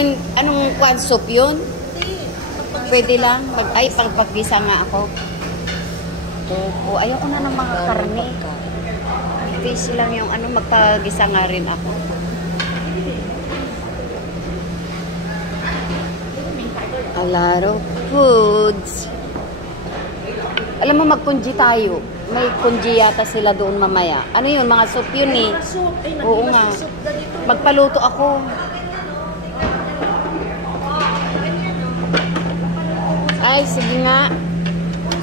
Anong kwan soup yun? Hindi. Pwede lang. Pagpagisa nga ako. Opo. Ayoko na ng mga karne. Fish lang yung magpagisa nga rin ako. A lot of foods. Alam mo, magkunji tayo. May kunji yata sila doon mamaya. Ano yun? Mga soup yun eh. Oo nga. Magpaluto ako. Ay, sige nga.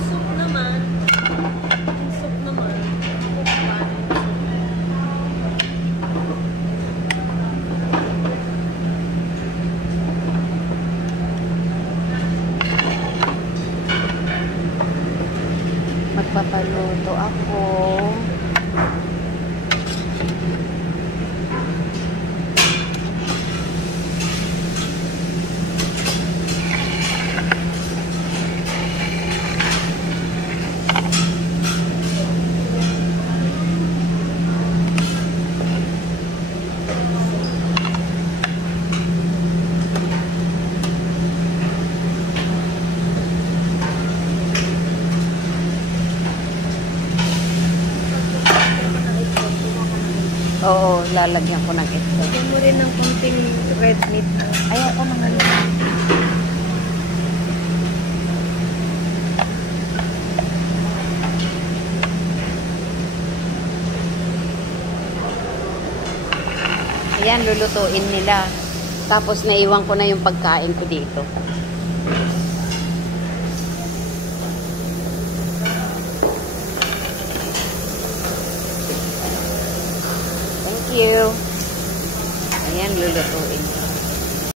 Soup naman. Soup naman. Magpapaluto ako. Oo, lalagyan ko ng ito. Lagyan mo rin ng konting red meat. Ayoko naman. Ayan, lulutuin nila. Tapos naiwan ko na yung pagkain ko dito. Thank you. Ayan, lulutuin.